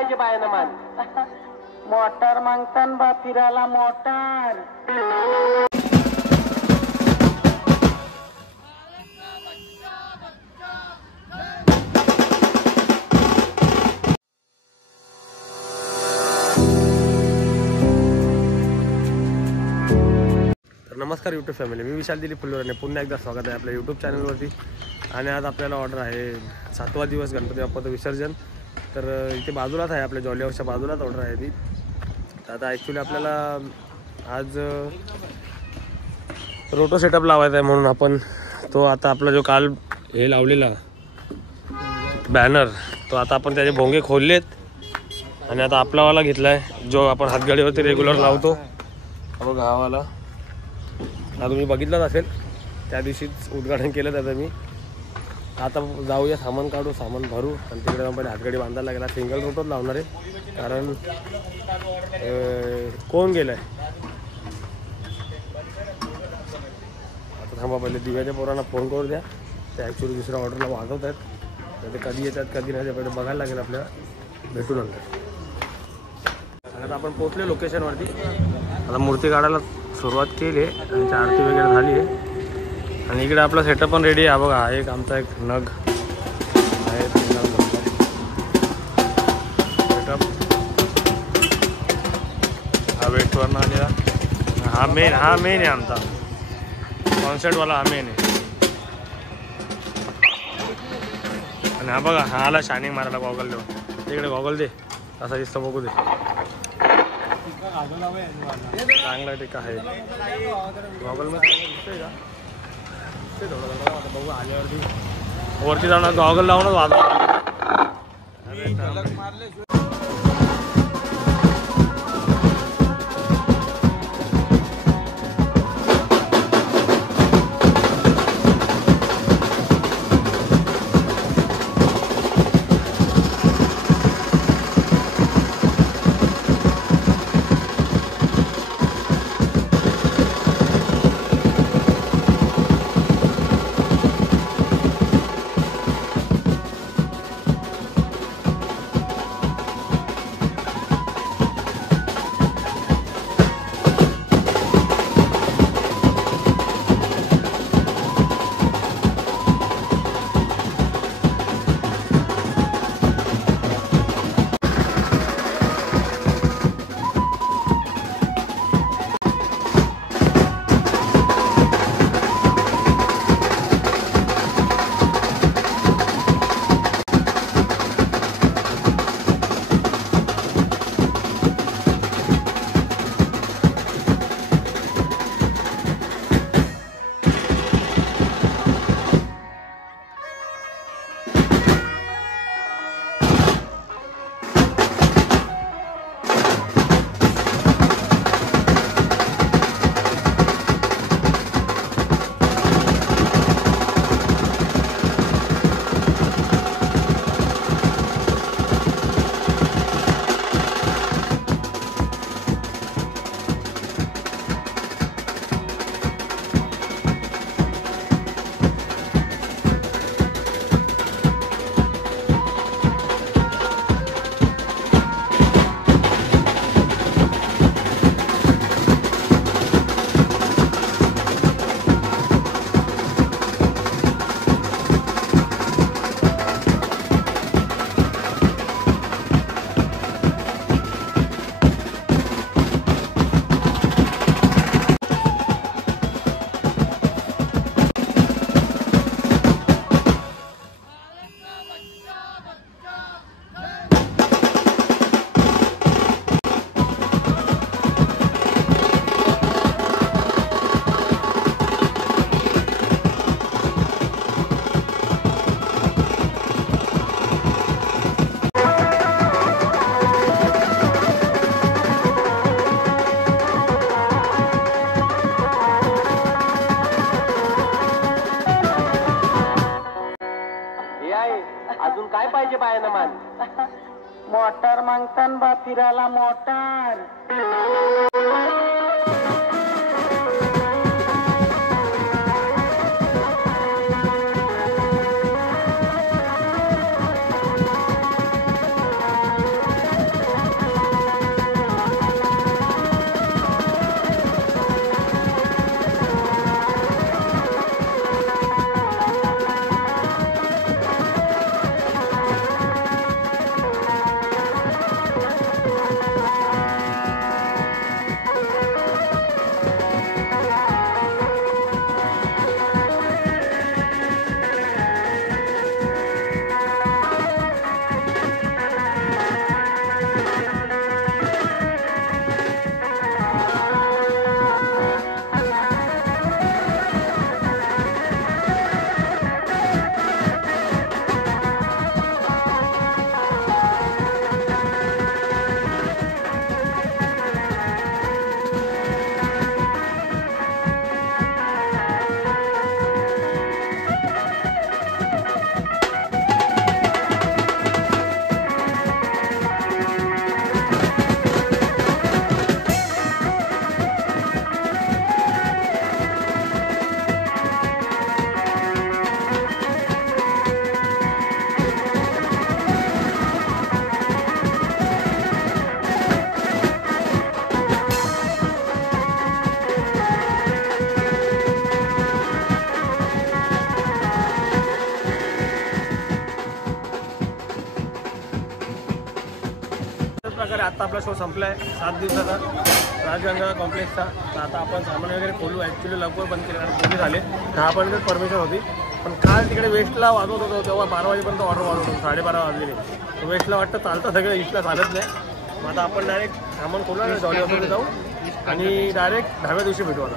पाहिजे बायानं मान? मोटार मागतान बा फिरायला मोटार. नमस्कार यूट्यूब फॅमिली, मी विशाल दिलीप फुलवराने पुन्हा एकदा स्वागत आहे आपल्या यूट्यूब चॅनलवरती. आणि आज आपल्याला ऑर्डर आहे 7वा दिवस गणपती बाप्पाचं विसर्जन. तर इथे बाजूलाच आहे, आपल्या जॉली हाऊसच्या बाजूलाच ऑर्डर आहे ती. तर आता ॲक्च्युली आपल्याला आज रोटो सेटअप लावायचा आहे, म्हणून आपण तो आता आपला जो काल हे लावलेला बॅनर तो आता आपण त्याचे भोंगे खोललेत आणि आता आपलावाला घेतला आहे जो आपण हातगाडीवरती रेग्युलर लावतो. बघा हा वाला हा तुम्ही बघितलाच असेल, त्या दिवशीच उद्घाटन केलं त्याचं मी. आता जाऊया, सामान काढू, सामान भरू आणि तिकडे जाऊन पहिले हातगाडी बांधायला लागेल. सिंगल रोटच लावणार आहे कारण कोण गेलं आहे. आता थांबा, पहिले दिव्याच्या पोरांना फोन करू द्या, ते ॲक्च्युली दुसऱ्या ऑर्डरला वाजवत आहेत. तर ते कधी येतात कधी नाही ते पहिले बघायला लागेल आपल्याला. भेटू नंतर. आता आपण पोचले लोकेशनवरती. आता मूर्ती काढायला सुरुवात केली आहे, त्यांची आरती वगैरे झाली आहे आणि इकडे आपला सेटअप पण रेडी आहे. बघा हा एक आमचा एक नग आहे सेटअप. हा वेटवरनं आलेला, हा मेन आहे आमचा कॉन्सर्टवाला, हा मेन आहे. आणि हा बघा हा आला शायनिंग मारायला गॉगल देऊ. तिकडे गॉगल दे, असा दिसतं बघू दे. चांगला टिका आहे गॉगलमध्ये, दिसतंय का? बघू आल्यावरती वरती जाऊन गॉगल लावूनच वाजव. अजून काय पाहिजे बायानं मान? मोटार मागतान बा फिरायला मोटार. आता आपला शो संपला आहे 7 दिवसाचा राजगंगा कॉम्प्लेक्सचा. तर आता आपण सामान वगैरे खोलू. ॲक्च्युली लवकर बंद केलं कारण पोलीस आले 10 पर्यंत परमिशन होती. पण काल तिकडे वेस्टला वाजवत होतो तेव्हा 12 वाजेपर्यंत ऑर्डर वाजवत होतो. 12:30 वाजलेले. वेस्टला वाटतं चालतं सगळं, ईस्टला चालत नाही. मग आता आपण डायरेक्ट सामान खोलू आणि जॉली हॉटेलला जाऊ आणि डायरेक्ट 10व्या दिवशी भेटू आता.